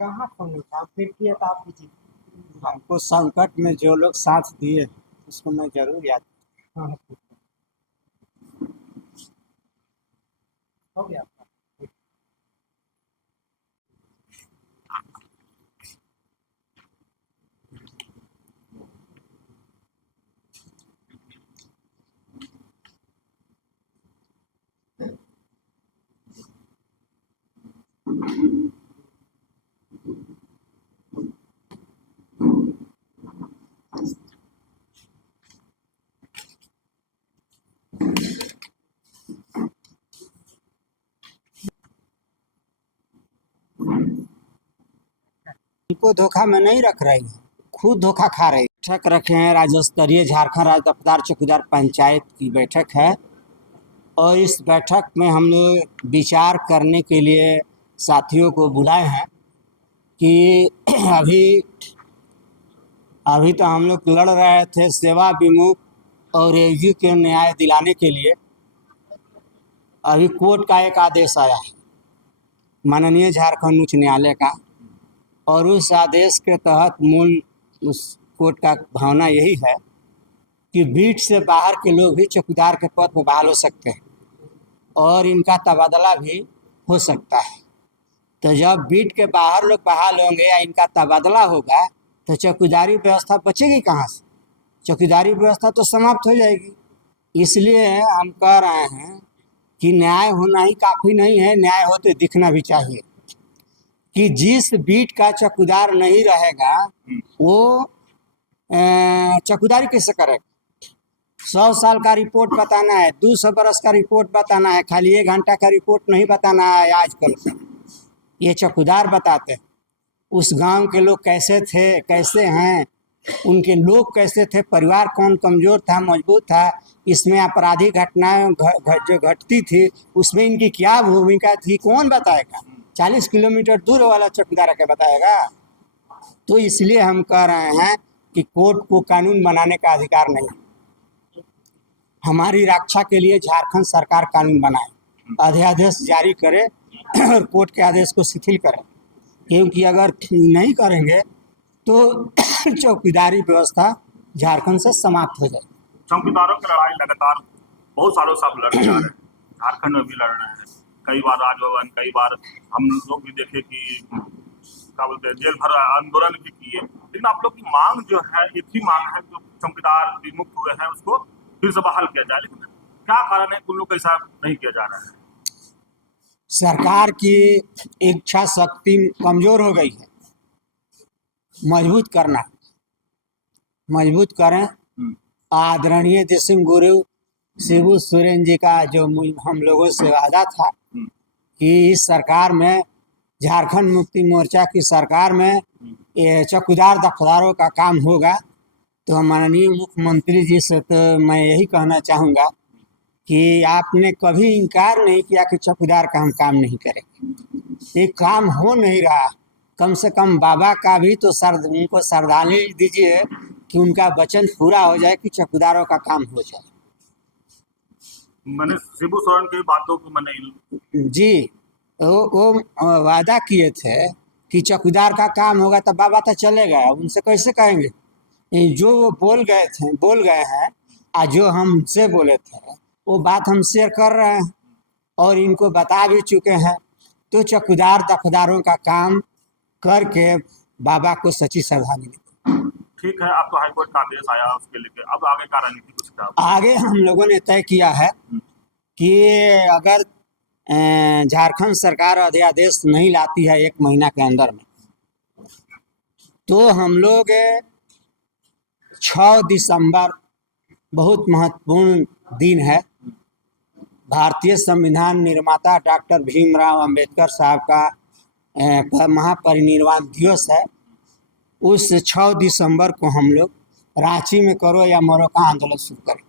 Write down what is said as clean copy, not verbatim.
कहाँ फोन उठा, फिर किया तो आप बिजी। हमको संकट में जो लोग साथ दिए उसको मैं जरूर याद। हाँ हाँ, ठीक है। हो गया आपका? ठीक। उनको धोखा में नहीं रख रही है, खुद धोखा खा रही। बैठक रखे हैं राज्य स्तरीय झारखंड राज्य दफ्तर चौकीदार पंचायत की बैठक है और इस बैठक में हम लोग विचार करने के लिए साथियों को बुलाए हैं कि अभी अभी तो हम लोग लड़ रहे थे सेवा विमुख और एजी के न्याय दिलाने के लिए। अभी कोर्ट का एक आदेश आया है माननीय झारखंड उच्च न्यायालय का और उस आदेश के तहत मूल उस कोर्ट का भावना यही है कि बीट से बाहर के लोग भी चौकीदार के पद पर बहाल हो सकते हैं और इनका तबादला भी हो सकता है। तो जब बीट के बाहर लोग बहाल होंगे या इनका तबादला होगा तो चौकीदारी व्यवस्था बचेगी कहाँ से? चौकीदारी व्यवस्था तो समाप्त हो जाएगी। इसलिए हम कह रहे हैं कि न्याय होना ही काफ़ी नहीं है, न्याय होते दिखना भी चाहिए कि जिस बीट का चौकीदार नहीं रहेगा वो चौकीदारी कैसे करेगा? 100 साल का रिपोर्ट बताना है, 200 बरस का रिपोर्ट बताना है, खाली 1 घंटा का रिपोर्ट नहीं बताना है। आजकल ये चौकीदार बताते हैं उस गांव के लोग कैसे थे, कैसे हैं, उनके लोग कैसे थे, परिवार कौन कमज़ोर था मजबूत था, इसमें आपराधिक घटनाएं जो घटती थी उसमें इनकी क्या भूमिका थी, कौन बताएगा? 40 किलोमीटर दूर वाला चौकीदार क्या बताएगा? तो इसलिए हम कह रहे हैं कि कोर्ट को कानून बनाने का अधिकार नहीं। हमारी रक्षा के लिए झारखंड सरकार कानून बनाए, अध्यादेश जारी करे और कोर्ट के आदेश को शिथिल करे, क्योंकि अगर नहीं करेंगे तो चौकीदारी व्यवस्था झारखंड से समाप्त हो जाएगी। चौकीदारों की लड़ाई लगातार बहुत सालों से आप लड़ते आ रहे हैं, झारखंड में भी लड़ रहे हैं, कई बार राजभवन, कई बार हम लोग भी देखे कि क्या बोलते हैं जेल भर आंदोलन भी किए, लेकिन आप लोग की मांग जो है एक ही मांग है जो चौकीदार विमुक्त हुए हैं उसको फिर से बहाल किया जाए, लेकिन क्या कारण है उन लोग ऐसा नहीं किया जा रहा है? सरकार की इच्छा शक्ति कमजोर हो गई है, मजबूत करना, मजबूत करें। आदरणीय देशम गुरु शिबू सोरेन जी का जो हम लोगों से वादा था कि इस सरकार में, झारखंड मुक्ति मोर्चा की सरकार में ये चौकीदार दफ्तरों का काम होगा, तो माननीय मुख्यमंत्री जी से तो मैं यही कहना चाहूँगा कि आपने कभी इनकार नहीं किया कि चौकीदार का हम काम नहीं करेंगे। ये काम हो नहीं रहा, कम से कम बाबा का भी तो उनको श्रद्धांजलि दीजिए कि उनका वचन पूरा हो जाए कि चौकीदारों का काम हो जाए। मैंने शिबू सोरेन की बातों को मैंने जी वो वादा किए थे कि चौकीदार का काम होगा, तब बाबा तो चले गए, उनसे कैसे कहेंगे? जो वो बोल गए हैं आज जो हमसे बोले थे वो बात हम शेयर कर रहे हैं और इनको बता भी चुके हैं। तो चौकीदार दफ्तरों का काम करके बाबा को सच्ची श्रद्धांजलि। ठीक है, अब तो हाईकोर्ट का आदेश आया उसके लेके अब आगे का रणनीति कुछ क्या? आगे हम लोगों ने तय किया है कि अगर झारखंड सरकार अध्यादेश नहीं लाती है 1 महीना के अंदर में, तो हम लोग 6 दिसंबर बहुत महत्वपूर्ण दिन है, भारतीय संविधान निर्माता डॉक्टर भीमराव अंबेडकर साहब का महापरिनिर्वाण दिवस है। उस 6 दिसंबर को हम लोग रांची में करो या मरो का आंदोलन शुरू करें।